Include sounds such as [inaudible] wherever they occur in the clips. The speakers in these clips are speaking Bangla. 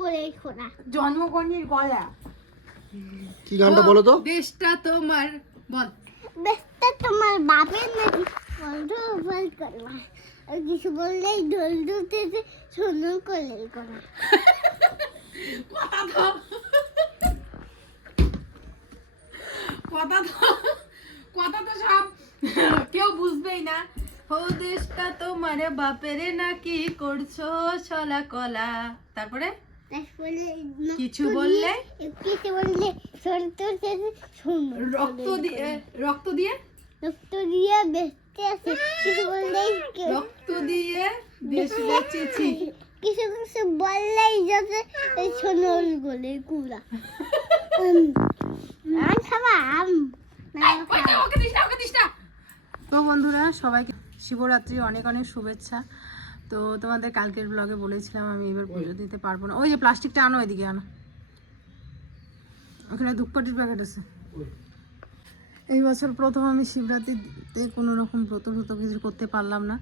করে গলা। কি গানটা বলো তো? দেশটা তোমার বল। বেশটা তোমার বাপের নাকি বন্ধু বল করবা কিছু বললেই ঢোল করা কথা তো কথা তো কথা তো সব কেউ বুঝবেই না। ও দেশটা তোমার বাপেরে নাকি করছ ছলা কলা। তারপরে? কিছু বললে? কিছু বললে রক্ত দিয়ে রক্ত দিয়ে? রক্ত দিয়ে বেঁচতে আছে কিছু বললেই রক্ত দিয়ে বেঁচেছি। কিছু কিছু বললেই যাতে সোনল গলে কুড়া আম খাবা আম। তো বন্ধুরা সবাইকে শিবরাত্রি অনেক অনেক শুভেচ্ছা। তো তোমাদের কালকের ব্লগে বলেছিলাম আমি এবার পুজো দিতে পারব না। ওই যে প্লাস্টিকটা আনো এদিকে আনো। ওখানে ধূপকাঠির প্যাকেট আছে। এই বছর প্রথম আমি শিবরাত্রিতে কোনো রকম ব্রত ব্রত কিছু করতে পারলাম না।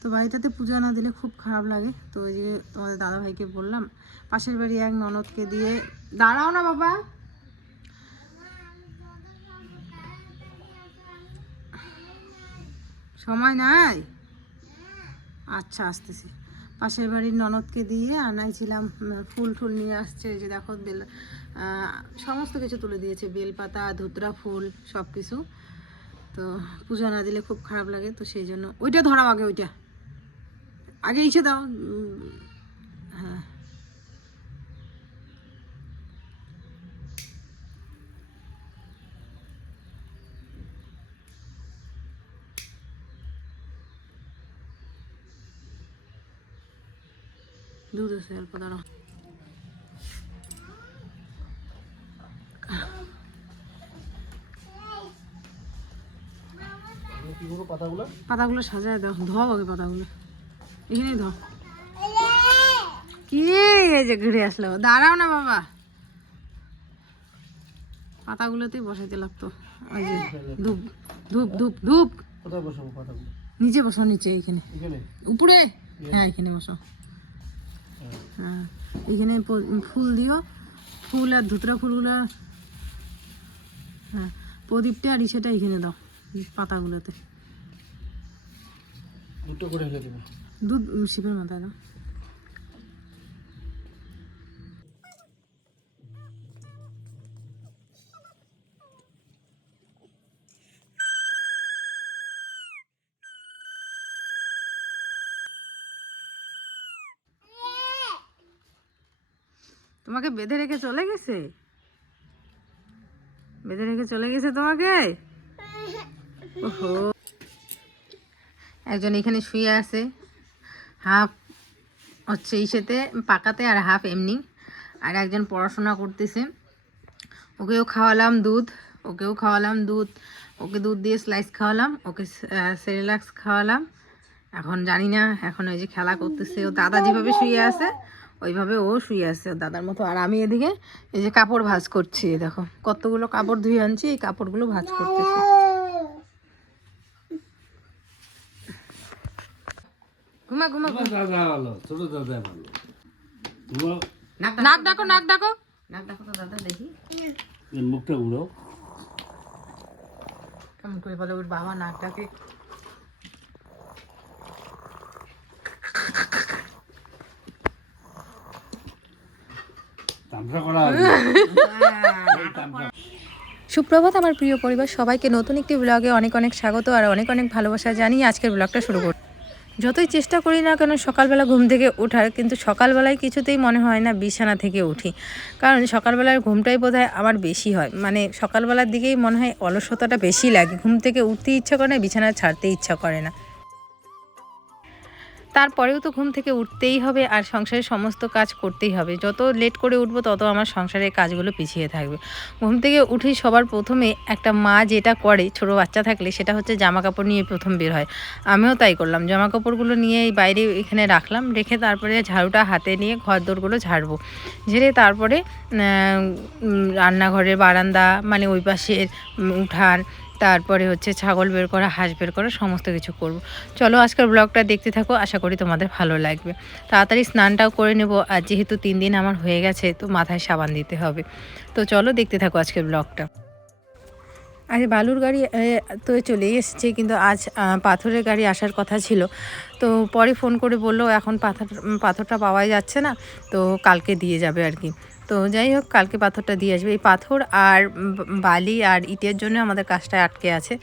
তো বাড়িটাতে পূজা না দিলে খুব খারাপ লাগে। তো ওই যে তোমাদের দাদাভাইকে বললাম, পাশের বাড়ি এক ননদকে দিয়ে, দাঁড়াও না বাবা। সময় নাই। আচ্ছা আসতেছি। পাশের বাড়ির ননদকে দিয়ে আনাইছিলাম ফুল টুল নিয়ে আসছে যে দেখো, বেল সমস্ত কিছু তুলে দিয়েছে, বেলপাতা, ধুতরা ফুল সব কিছু তো পুজো না দিলে খুব খারাপ লাগে, তো সেই জন্য ওইটা ধরাও আগে, ওইটা। আগে ইসে দাও হ্যাঁ। দুধ আছে অল্প দাঁড়াও পাতাগুলো পাতাগুলো সাজায় দাও আগে পাতাগুলো। এখানেই কি এই যে ঘুরে আসলো? দাঁড়াও না বাবা। পাতাগুলোতেই বসাইতে লাগতো। ওই যে ধূপ ধূপ ধূপ ধূপ। কোথায় বসাবো পাতাগুলো? নিচে বসো নিচে এইখানে এখানে? উপরে? হ্যাঁ এখানে বসো হ্যাঁ এখানে ফুল দিও। ফুল আর ধুতরা ফুলগুলো হ্যাঁ প্রদীপটা আর ইসেটা এখানে দাও পাতাগুলোতে। দুটো করে মাথায় দাও। তোমাকে বেঁধে রেখে চলে গেছে? বেঁধে রেখে চলে গেছে তোমাকে? একজন এখানে শুয়ে আছে হাফ হচ্ছে ইসেতে, পাকাতে আর হাফ এমনি। আর একজন পড়াশোনা করতেছে। ওকেও খাওয়ালাম দুধ, ওকেও খাওয়ালাম দুধ, ওকে দুধ দিয়ে স্লাইস খাওয়ালাম, ওকে সেরেলাক্স খাওয়ালাম। এখন জানি না, এখন ওই যে খেলা করতেছে, ও দাদা যেভাবে শুয়ে আছে ওইভাবে ও শুয়ে আছে দাদার মতো। আর আমি এদিকে এই যে কাপড় ভাঁজ করছি দেখো। কতগুলো কাপড় ধুয়ে আনছি এই কাপড়গুলো ভাঁজ করতেছি। ঘুমা ঘুমা ঘুমা। দাদা ভালো ছোট দাদা ভালো। নাক ডাকো নাক ডাকো নাক ডাকো। তো দাদা দেখি। মুখটা উড়ো। কেমন করে বলে ওর বাবা নাক ডাকে। [laughs] সুপ্রভাত, আমার প্রিয় পরিবার, সবাইকে নতুন একটি ব্লগে অনেক অনেক স্বাগত আর অনেক অনেক ভালোবাসা জানিয়ে আজকের ব্লগটা শুরু করি যতই চেষ্টা করি না কেন, সকালবেলা ঘুম থেকে ওঠার, কিন্তু সকালবেলায় কিছুতেই মনে হয় না বিছানা থেকে উঠি। কারণ সকালবেলার ঘুমটাই বোধহয় আমার বেশি হয়। মানে সকালবেলার দিকেই মনে হয় অলসতাটা বেশি লাগে। ঘুম থেকে উঠতে ইচ্ছা করে না, বিছানা ছাড়তে ইচ্ছা করে না। তারপরেও তো ঘুম থেকে উঠতেই হবে আর সংসারের সমস্ত কাজ করতেই হবে। যত লেট করে উঠবো, তত আমার সংসারের কাজগুলো পিছিয়ে থাকবে। ঘুম থেকে উঠেই সবার প্রথমে একটা মা যেটা করে, ছোট বাচ্চা থাকলে সেটা হচ্ছে জামা কাপড় নিয়ে প্রথম বের হয়। আমিও তাই করলাম। জামা কাপড়গুলো নিয়ে বাইরে এখানে রাখলাম, রেখে তারপরে ঝাড়ুটা হাতে নিয়ে ঘর দোরগুলো ঝাড়বো। ঝেড়ে তারপরে রান্নাঘরের বারান্দা মানে ওই পাশের উঠান তারপরে হচ্ছে ছাগল বের করা, হাঁস বের করা, সমস্ত কিছু করব। চলো আজকের ব্লগটা দেখতে থাকো, আশা করি তোমাদের ভালো লাগবে। তাড়াতাড়ি স্নানটাও করে নেব, আর যেহেতু তিন দিন আমার হয়ে গেছে, তো মাথায় সাবান দিতে হবে। তো চলো দেখতে থাকো আজকের ব্লগটা আজ বালুর গাড়ি তো চলেই এসেছে, কিন্তু আজ পাথরের গাড়ি আসার কথা ছিল। তো পরে ফোন করে বলল, এখন পাথর পাথরটা পাওয়াই যাচ্ছে না, তো কালকে দিয়ে যাবে আর কি। তো যাই হোক, কালকে পাথরটা দিয়ে আসবে। এই পাথর আর বালি আর ইটের জন্য আমাদের কাজটা আটকে আছে।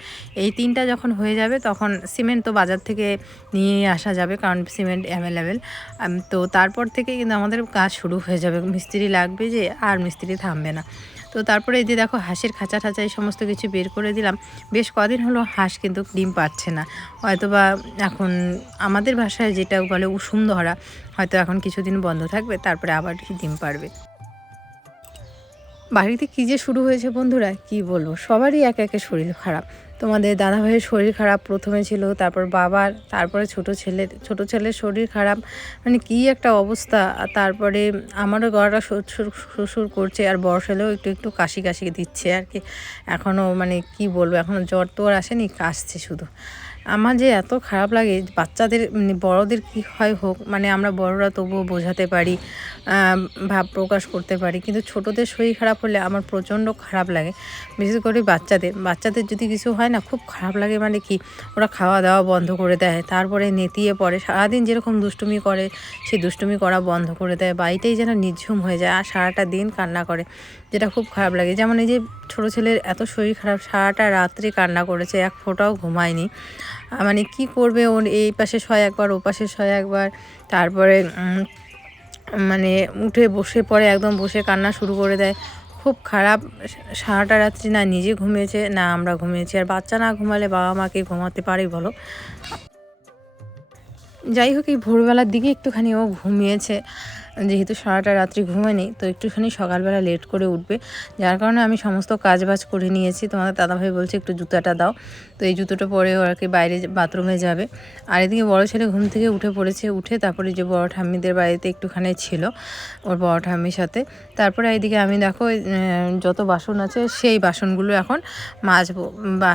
এই তিনটা যখন হয়ে যাবে, তখন সিমেন্ট তো বাজার থেকে নিয়ে আসা যাবে, কারণ সিমেন্ট অ্যাভেলেবেল। তো তারপর থেকে কিন্তু আমাদের কাজ শুরু হয়ে যাবে। মিস্ত্রি লাগবে যে আর মিস্ত্রি থামবে না। তো তারপরে এই যে দেখো, হাঁসের খাঁচা ঠাচা এই সমস্ত কিছু বের করে দিলাম। বেশ কদিন হলো হাঁস কিন্তু ডিম পাচ্ছে না। হয়তোবা এখন আমাদের ভাষায় যেটা বলে উষুম ধরা হয়তো এখন কিছুদিন বন্ধ থাকবে, তারপরে আবার ডিম পারবে বাড়িতে কী যে শুরু হয়েছে বন্ধুরা, কি বলব? সবারই এক একে শরীর খারাপ। তোমাদের দাদাভাইয়ের শরীর খারাপ, প্রথমে ছিল, তারপর বাবার, তারপরে ছোট ছেলের ছোট ছেলের শরীর খারাপ। মানে কি একটা অবস্থা তারপরে আমারও গলাটা শ্বশুর করছে, আর বড় ছেলেও একটু একটু কাশি কাশি দিচ্ছে আর কি। এখনও মানে কি বলব এখনও জ্বর তো আর আসেনি, কাশছে শুধু। আমার যে এত খারাপ লাগে বাচ্চাদের মানে বড়দের কি হয় হোক মানে আমরা বড়রা তবুও বোঝাতে পারি ভাব প্রকাশ করতে পারি, কিন্তু ছোটদের শরীর খারাপ হলে আমার প্রচণ্ড খারাপ লাগে। বিশেষ করে বাচ্চাদের বাচ্চাদের যদি কিছু হয় না, খুব খারাপ লাগে মানে কি, ওরা খাওয়া দাওয়া বন্ধ করে দেয়, তারপরে নেতিয়ে পড়ে, সারাদিন যেরকম দুষ্টুমি করে, সেই দুষ্টুমি করা বন্ধ করে দেয় বাড়িটাই যেন নিঝুম হয়ে যায়, আর সারাটা দিন কান্না করে, যেটা খুব খারাপ লাগে। যেমন এই যে ছোটো ছেলের এত শরীর খারাপ, সারাটা রাত্রি কান্না করেছে, এক ফোঁটাও ঘুমায়নি। মানে কি করবে ওর, এই পাশে শয় একবার, ও পাশে শয় একবার। তারপরে মানে উঠে বসে পড়ে একদম বসে কান্না শুরু করে দেয়। খুব খারাপ, সারাটা রাত্রি না নিজে ঘুমিয়েছে, না আমরা ঘুমিয়েছি। আর বাচ্চা না ঘুমালে বাবা মাকে ঘুমাতে পারে বলো? যাই হোক, এই ভোরবেলার দিকে একটুখানি ও ঘুমিয়েছে। যেহেতু সারাটা রাত্রি ঘুমায়নি তো একটুখানি সকালবেলা লেট করে উঠবে। যার কারণে আমি সমস্ত কাজ বাজ করে নিয়েছি। তোমাদের দাদাভাই বলছে, একটু জুতাটা দাও। তো এই জুতোটা পরে ও আর কি বাইরে বাথরুমে যাবে। আর এদিকে বড় ছেলে ঘুম থেকে উঠে পড়েছে। উঠে তারপরে যে বড় ঠাম্মিদের বাড়িতে একটুখানি ছিল, ওর বড় ঠাম্মির সাথে। তারপরে এইদিকে আমি দেখো যত বাসন আছে, সেই বাসনগুলো এখন মাজবো। বা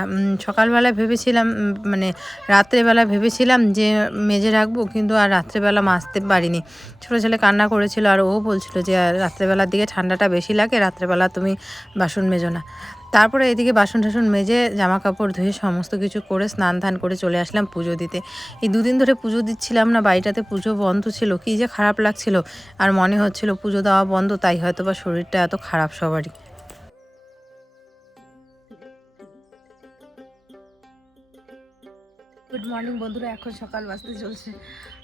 সকালবেলা ভেবেছিলাম মানে রাত্রেবেলা ভেবেছিলাম যে, মেজে রাখব, কিন্তু আর রাত্রেবেলা মাজতে পারিনি। ছোটো ছেলে কান্না করেছিল আর ও বলছিল যে রাত্রেবেলার দিকে ঠান্ডাটা বেশি লাগে, রাত্রেবেলা তুমি বাসন মেজো না। তারপরে এদিকে বাসন টাসন মেজে জামা কাপড় ধুয়ে সমস্ত কিছু করে স্নান ধান করে চলে আসলাম পুজো দিতে। এই দুদিন ধরে পুজো দিচ্ছিলাম না, বাড়িটাতে পুজো বন্ধ ছিল, কী যে খারাপ লাগছিল। আর মনে হচ্ছিল পুজো দেওয়া বন্ধ, তাই হয়তো বা শরীরটা এত খারাপ সবারই। গুড মর্নিং বন্ধুরা। এখন সকাল বাজতে চলছে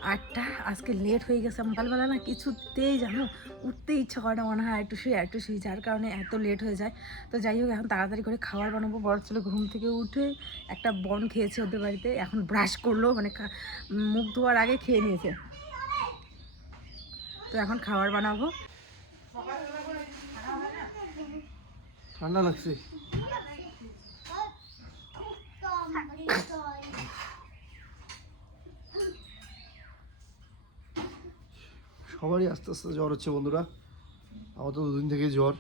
আটটা। আজকে লেট হয়ে গেছে। সকালবেলা না কিছুতেই জানো উঠতে ইচ্ছা করে না। মনে হয় একটু শুয়ে একটু শুয়ে। যার কারণে এত লেট হয়ে যায়। তো যাই হোক এখন তাড়াতাড়ি করে খাবার বানাবো। বড় ছেলে ঘুম থেকে উঠে একটা বন খেয়েছে ওদের বাড়িতে। এখন ব্রাশ করল মানে খা- মুখ ধোয়ার আগে খেয়ে নিয়েছে। তো এখন খাবার বানাবো। ঠান্ডা লাগছে। সবারই আস্তে আস্তে জ্বর হচ্ছে বন্ধুরা। আমার তো দুদিন থেকে জ্বর।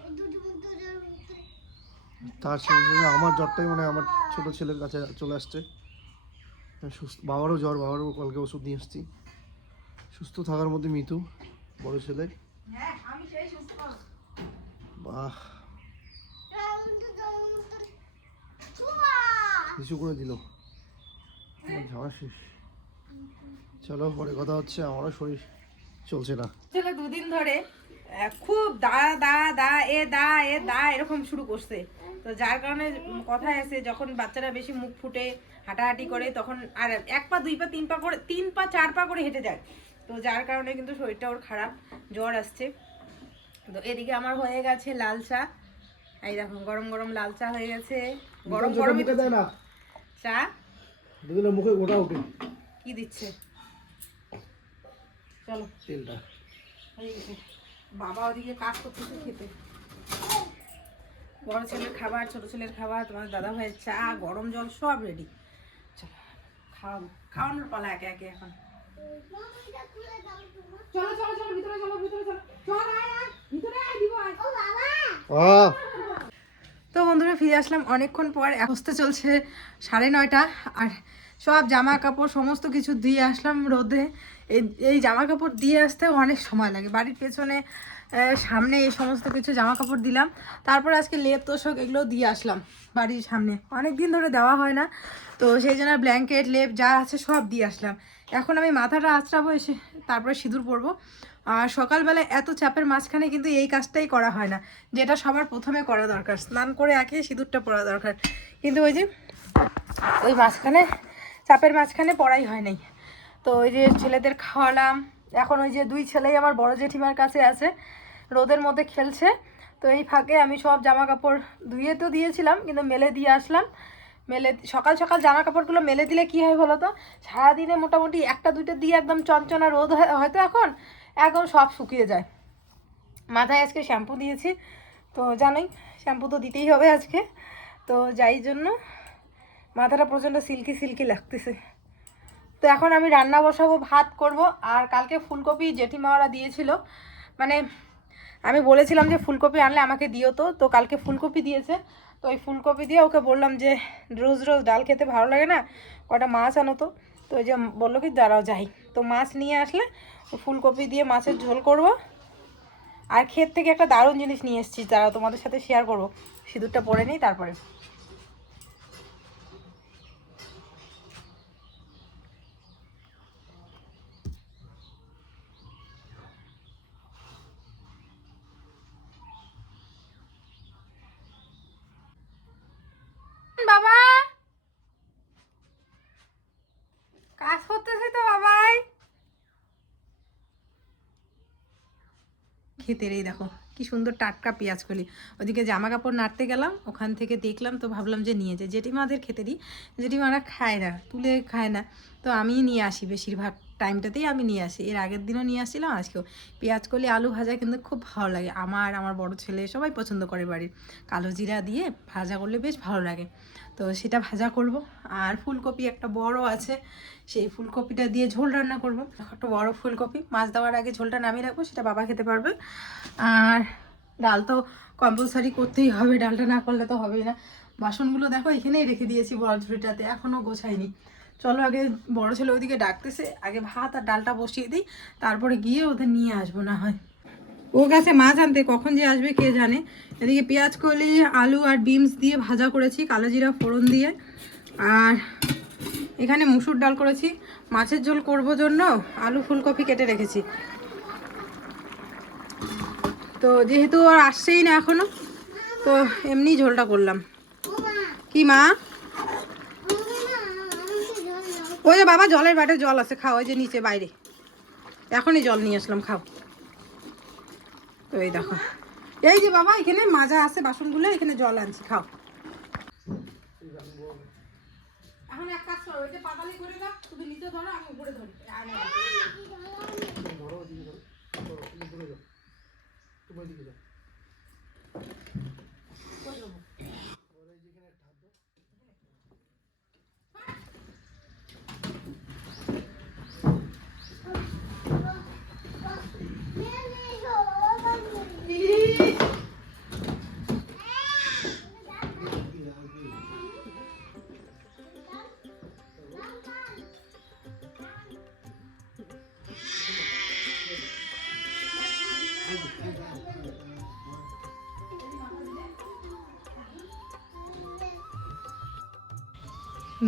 তার সঙ্গে আমার জ্বরটাই মানে আমার ছোট ছেলের কাছে চলে আসছে। সুস্থ বাবারও জ্বর, বাবারও কালকে ওষুধ নিয়ে এসেছি সুস্থ থাকার মধ্যে মিতু, বড় ছেলে। বাহ। কিছু করে দিল। ঝাড়া শেষ। চলো, পরে কথা হচ্ছে। আমারও শরীর চলছে না। ছেলে দুদিন ধরে খুব দা দা দা এ দা এ দা এরকম শুরু করছে। তো যার কারণে কথা এসে যখন বাচ্চারা বেশি মুখ ফুটে হাঁটাহাঁটি করে তখন আর এক পা দুই পা তিন পা করে তিন পা চার পা করে হেঁটে যায়। তো যার কারণে কিন্তু শরীরটা ওর খারাপ জ্বর আসছে। তো এদিকে আমার হয়ে গেছে লাল চা। এই দেখো গরম গরম লাল চা হয়ে গেছে। গরম গরম চা মুখে গোটা উঠে কি দিচ্ছে? চলো। তেলটা। বাবা ওদিকে কাজ করতেছে খেতে। বড় ছেলের খাবার ছোট ছেলের খাবার তোমার দাদা ভাইয়ের চা গরম জল সব রেডি চলো খাওয়াবো। খাওয়ানোর পালা একে একে এখন। চলো চলো চলো ভিতরে চলো ভিতরে চলো। চল আয় আয় ভিতরে আয় দিব আয়। আহ তো বন্ধুরা ফিরে আসলাম অনেকক্ষণ পর। বসতে চলছে সাড়ে নয়টা। আর সব জামা কাপড় সমস্ত কিছু দিয়ে আসলাম রোদে। এই এই জামা কাপড় দিয়ে আসতেও অনেক সময় লাগে। বাড়ির পেছনে সামনে এই সমস্ত কিছু জামা কাপড় দিলাম। তারপর আজকে লেপ তোষক এগুলো দিয়ে আসলাম বাড়ির সামনে। অনেক দিন ধরে দেওয়া হয় না। তো সেই জন্য ব্ল্যাঙ্কেট, লেপ যা আছে সব দিয়ে আসলাম। এখন আমি মাথাটা আঁচড়াবো, এসে তারপরে সিঁদুর পরবো। আর সকালবেলা এত চাপের মাঝখানে কিন্তু এই কাজটাই করা হয় না। যেটা সবার প্রথমে করা দরকার। স্নান করে একে সিঁদুরটা পরা দরকার। কিন্তু ওই যে, ওই মাঝখানে চাপের মাঝখানে পড়াই হয় নাই। তো ওই যে ছেলেদের খাওয়ালাম। এখন ওই যে দুই ছেলেই আমার বড় জেঠিমার কাছে আছে। রোদের মধ্যে খেলছে। তো এই ফাঁকে আমি সব জামা কাপড় ধুয়ে তো দিয়েছিলাম, কিন্তু মেলে দিয়ে আসলাম। মেলে সকাল সকাল জামা কাপড়গুলো মেলে দিলে কি হয় বলো তো? সারাদিনে মোটামুটি একটা দুইটা দিয়ে একদম চঞ্চনা রোদ হয় হয়তো এখন একদম সব শুকিয়ে যায়। মাথায় আজকে শ্যাম্পু দিয়েছি। তো জানোই, শ্যাম্পু তো দিতেই হবে আজকে। তো যাই জন্য মাথাটা প্রচণ্ড সিল্কি সিল্কি লাগতেছে। তো এখন আমি রান্না বসাবো, ভাত করব, আর কালকে ফুলকপি জেঠিমাওয়ারা দিয়েছিল। মানে আমি বলেছিলাম যে ফুলকপি আনলে আমাকে দিও তো তো কালকে ফুলকপি দিয়েছে। তো ওই ফুলকপি দিয়ে ওকে বললাম যে রোজ রোজ ডাল খেতে ভালো লাগে না, কটা মাছ আনো তো। তো ওই যে বলল কি, দাঁড়াও যাই। তো মাছ নিয়ে আসলে ফুলকপি দিয়ে মাছের ঝোল করব। আর ক্ষেত থেকে একটা দারুণ জিনিস নিয়ে এসেছি তারা তোমাদের সাথে শেয়ার করব। সিঁদুরটা পরে নিই, তারপরে বাবা কাজ করতেছি তো বাবাই ক্ষেতের এই দেখো, কি সুন্দর টাটকা পেঁয়াজ কলি। ওদিকে জামা কাপড় নাড়তে গেলাম, ওখান থেকে দেখলাম তো ভাবলাম যে নিয়ে যাই। জেঠিমাদের দিই জেঠিমারা খায় না, তুলে খায় না। তো আমি নিয়ে আসি বেশিরভাগ টাইমটাতেই আমি নিয়ে আসি। এর আগের দিনও নিয়ে আসছিলাম, আজকেও। পেঁয়াজ, কলি, আলু ভাজা কিন্তু খুব ভালো লাগে। আমার আমার বড় ছেলে সবাই পছন্দ করে বাড়ির। কালো জিরা দিয়ে ভাজা করলে বেশ ভালো লাগে। তো সেটা ভাজা করব। আর ফুলকপি একটা বড় আছে, সেই ফুলকপিটা দিয়ে ঝোল রান্না করব। একটা বড় ফুলকপি। মাছ দেওয়ার আগে ঝোলটা নামিয়ে রাখব, সেটা বাবা খেতে পারবে। আর ডাল তো কম্পালসারি করতেই হবে। ডালটা না করলে তো হবেই না। বাসনগুলো দেখো, এখানেই রেখে দিয়েছি বড় ঝুড়িটাতে। এখনও গোছাইনি। চলো আগে বড় ছেলে ওইদিকে ডাকতেছে, আগে ভাত আর ডালটা বসিয়ে দিই, তারপরে গিয়ে ওদের নিয়ে আসব না হয়। ও গেছে মাছ আনতে, কখন যে আসবে কে জানে? এদিকে পেঁয়াজ কলি, আলু আর বিমস দিয়ে ভাজা করেছি, কালো জিরা, ফোড়ন দিয়ে। আর এখানে মুসুর ডাল করেছি, মাছের ঝোল করব জন্য আলু ফুলকপি কেটে রেখেছি। তো যেহেতু আর আসছেই না এখনও, তো এমনি ঝোলটা করলাম। কি মা? ওই যে বাবা জলের বাটে জল আছে খাও ওই যে নিচে বাইরে। এখনই জল নিয়ে আসলাম খাও। তো এই দেখো। এই যে বাবা এখানে মাজা আছে বাসনগুলো এখানে জল আনছি খাও। এখন এক কাজ করো ওই যে পাতালি করে দাও শুধু নিচে ধরো আমি উপরে ধরি। আর না।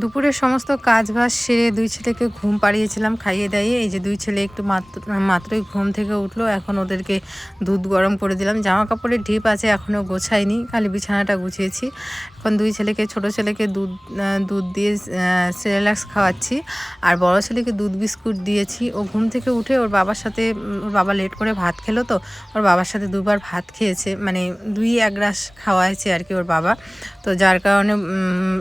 দুপুরের সমস্ত কাজ বাজ সেরে দুই ছেলেকে ঘুম পাড়িয়েছিলাম খাইয়ে দাইয়ে। এই যে দুই ছেলে একটু মাত্র, মাত্রই ঘুম থেকে উঠল, এখন ওদেরকে দুধ গরম করে দিলাম। জামা কাপড়ের ঢিপ আছে, এখনও গোছাইনি খালি বিছানাটা গুছিয়েছি। এখন দুই ছেলেকে, ছোট ছেলেকে দুধ দুধ দিয়ে সেরেলাক্স খাওয়াচ্ছি। আর বড় ছেলেকে দুধ বিস্কুট দিয়েছি। ও ঘুম থেকে উঠে ওর বাবার সাথে ওর বাবা লেট করে ভাত খেলো তো, ওর বাবার সাথে দুবার ভাত খেয়েছে। মানে দুই এক গ্রাস খাওয়াইছে আর কি ওর বাবা। তো যার কারণে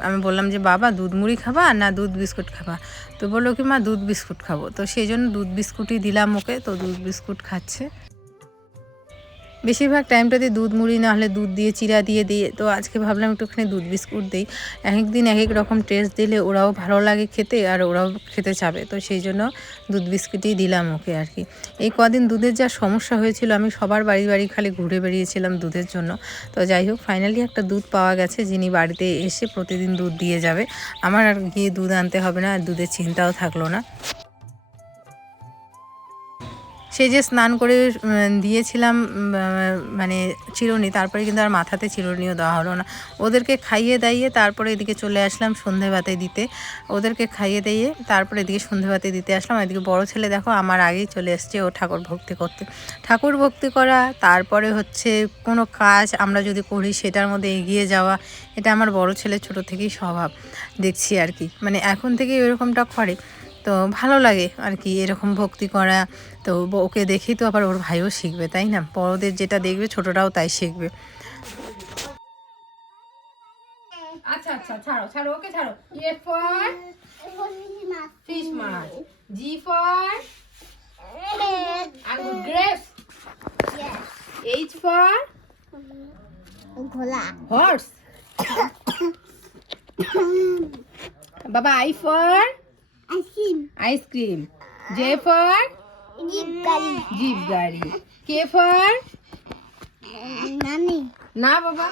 আমি বললাম যে, বাবা, দুধ মুড়ি খাবা না দুধ বিস্কুট খাবা? তো বলল কি, মা, দুধ বিস্কুট খাব। তো সেই জন্য দুধ বিস্কুটই দিলাম ওকে। তো দুধ বিস্কুট খাচ্ছে। বেশিরভাগ টাইমটাতে দুধ মুড়ি না হলে দুধ দিয়ে, চিরা দিয়ে দিই তো আজকে ভাবলাম একটুখানি দুধ বিস্কুট দিই। এক এক দিন এক এক রকম টেস্ট দিলে ওরাও ভালো লাগে খেতে আর ওরাও খেতে চাবে, তো সেই জন্য দুধ বিস্কুটই দিলাম ওকে আর কি। এই কদিন দুধের যা সমস্যা হয়েছিল, আমি সবার বাড়ি বাড়ি খালি ঘুরে বেরিয়েছিলাম দুধের জন্য। তো যাই হোক ফাইনালি একটা দুধ পাওয়া গেছে, যিনি বাড়িতে এসে প্রতিদিন দুধ দিয়ে যাবে। আমার আর গিয়ে দুধ আনতে হবে না, আর দুধের চিন্তাও থাকল না। সে যে স্নান করে দিয়েছিলাম মানে চিরুনি, তারপরে কিন্তু আর মাথাতে চিরুনিও দেওয়া হলো না। ওদেরকে খাইয়ে দাইয়ে তারপরে এদিকে চলে আসলাম সন্ধে ভাতে দিতে। ওদেরকে খাইয়ে দিয়ে তারপরে এদিকে সন্ধে ভাতে দিতে আসলাম। এদিকে বড় ছেলে দেখো, আমার আগেই চলে এসছে ও ঠাকুর ভক্তি করতে। ঠাকুর ভক্তি করা, তারপরে হচ্ছে কোনো কাজ আমরা যদি করি, সেটার মধ্যে এগিয়ে যাওয়া, এটা আমার বড় ছেলে ছোট থেকেই স্বভাব। দেখছি আর কি। মানে এখন থেকেই এরকমটা করে। তো ভালো লাগে আর কি এরকম ভক্তি করা। তো ওকে দেখেই তো আবার ওর ভাইও শিখবে তাই না? বড়দের যেটা দেখবে ছোটরাও তাই শিখবে। আচ্ছা আচ্ছা ছাড়ো ছাড়ো ওকে ছাড়ো। এ ফর ফিশ মাছ জি ফর আঙ্গুর গ্রেপস এইচ ফর হর্স। বাবা I for ice cream ice cream J for jeep গাড়ি জিপ গাড়ি কে ফর নানি না বাবা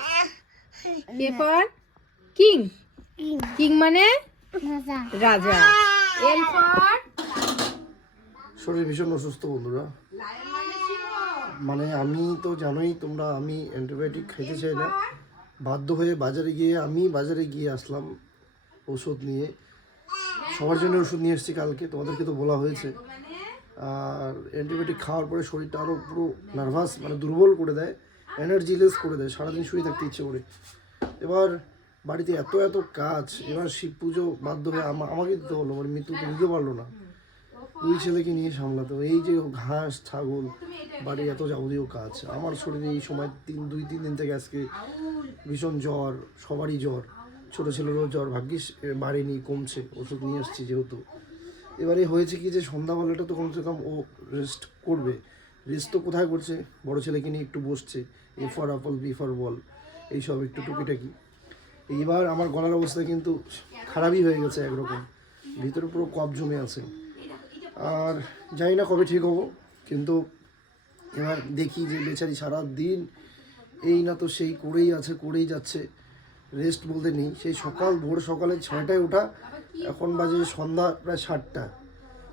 কে ফর কিং কিং মানে? রাজা রাজা এল ফর শরীর ভীষণ অসুস্থ বন্ধুরা। মানে আমি তো জানোই তোমরা আমি অ্যান্টিবায়োটিক খাইতে চাই না। বাধ্য হয়ে বাজারে গিয়ে আমি বাজারে গিয়ে আসলাম ওষুধ নিয়ে। সবার জন্য ওষুধ নিয়ে এসেছি কালকে, তোমাদেরকে তো বলা হয়েছে। আর অ্যান্টিবায়োটিক খাওয়ার পরে শরীরটা আরও পুরো নার্ভাস মানে দুর্বল করে দেয় এনার্জিলেস করে দেয়, সারাদিন শুয়ে থাকতে ইচ্ছে করে। এবার বাড়িতে এত এত কাজ, এবার শিব পুজো বাধ্য হয়ে আমা- আমাকে দিতে হলো মানে মৃত্যু তো দিতে পারল না। দুই ছেলেকে নিয়ে সামলাতে। এই যে ঘাস, ছাগল বাড়ির এত যাবতীয় কাজ, আমার শরীরে এই সময় তিন, দুই, তিন দিন থেকে আজকে ভীষণ জ্বর, সবারই জ্বর। ছোটো ছেলেরও জ্বর ভাগ্যিস বাড়েনি, কমছে, ওষুধ নিয়ে আসছি যেহেতু। এবারে হয়েছে কি যে সন্ধ্যাবেলাটা তো কমসে কম ও রেস্ট করবে। রেস্ট তো কোথায় করছে? বড় ছেলেকে নিয়ে একটু বসছে, A for apple B for ball এইসব একটু টুকিটাকি। এইবার আমার গলার অবস্থা কিন্তু খারাপই হয়ে গেছে একরকম। ভিতরে পুরো কফ জমে আছে। আর জানি না কবে ঠিক হব, কিন্তু এবার দেখি যে বেচারি সারা দিন এই না তো সেই করেই আছে, করেই যাচ্ছে। রেস্ট বলতে নেই। সেই সকাল, ভোর সকালে ছয়টায় ওঠা। এখন বাজে সন্ধ্যা প্রায় সাতটা।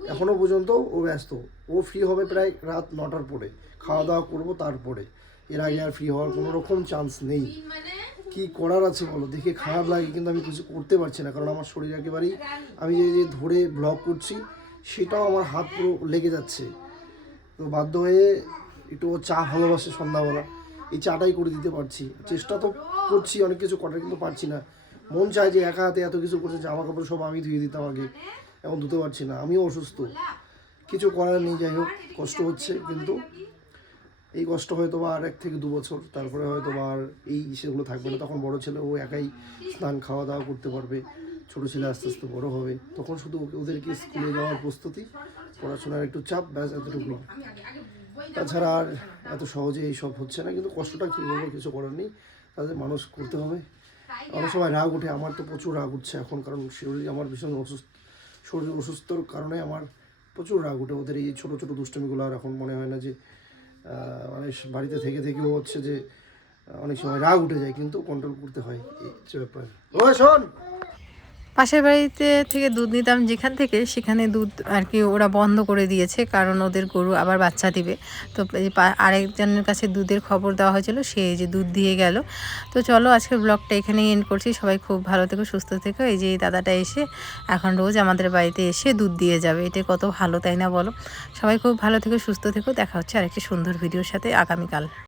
এখনও পর্যন্ত ও ব্যস্ত। ও ফ্রি হবে প্রায় রাত নটার পরে। খাওয়া দাওয়া করব তারপরে। এর আগে আর ফ্রি হওয়ার কোনো রকম চান্স নেই। কি করার আছে বলো? দেখে খারাপ লাগে কিন্তু আমি কিছু করতে পারছি না। কারণ আমার শরীর একেবারেই, আমি যে যে ধরে ব্লগ করছি, সেটাও আমার হাত পুরো লেগে যাচ্ছে। তো বাধ্য হয়ে একটু চা ভালোবাসে সন্ধ্যাবেলা। এই চাটাই করে দিতে পারছি। চেষ্টা তো করছি, অনেক কিছু করার কিন্তু পারছি না। মন চায় যে একা হাতে এত কিছু করছে, জামা কাপড় সব আমি ধুয়ে দিতাম আগে। এখন ধুতে পারছি না, আমিও অসুস্থ। কিছু করার নেই, যাই হোক, কষ্ট হচ্ছে কিন্তু। এই কষ্ট হয়তো বা আর এক থেকে দু বছর, তারপরে হয়তো বা আর এই সেগুলো থাকবে না। তখন বড় ছেলে ও একাই স্নান খাওয়া দাওয়া করতে পারবে। ছোটো ছেলে আস্তে আস্তে বড় হবে। তখন শুধু ওদেরকে স্কুলে যাওয়ার প্রস্তুতি, পড়াশোনার একটু চাপ, ব্যাস এতটুকু তাছাড়া আর এত সহজে এইসব হচ্ছে না, কিন্তু কষ্টটা কী বলব কিছু করার নেই, তাদের মানুষ করতে হবে। অনেক সময় রাগ উঠে আমার তো প্রচুর রাগ উঠছে এখন, কারণ শরীর আমার ভীষণ অসুস্থ, শরীর অসুস্থর কারণে আমার প্রচুর রাগ উঠে। ওদের এই ছোটো ছোটো দুষ্টমিগুলো আর এখন মনে হয় না যে মানে বাড়িতে থেকে থেকেও হচ্ছে যে অনেক সময় রাগ উঠে যায়, কিন্তু কন্ট্রোল করতে হয়, এই হচ্ছে ব্যাপার। ও শোন! পাশের বাড়িতে থেকে দুধ নিতাম যেখান থেকে, সেখানে দুধ আর কি ওরা বন্ধ করে দিয়েছে, কারণ ওদের গরু আবার বাচ্চা দিবে। তো আরেকজনের কাছে দুধের খবর দেওয়া হয়েছিল, সে যে দুধ দিয়ে গেল। তো চলো, আজকের ব্লগটা এখানেই এন্ড করছি। সবাই খুব ভালো থেকো, সুস্থ থেকো। এই যে এই দাদাটা এসে এখন রোজ আমাদের বাড়িতে এসে দুধ দিয়ে যাবে। এটা কত ভালো, তাই না বলো? সবাই খুব ভালো থেকো, সুস্থ থেকো। দেখা হচ্ছে আরেকটি সুন্দর ভিডিওর সাথে আগামীকাল।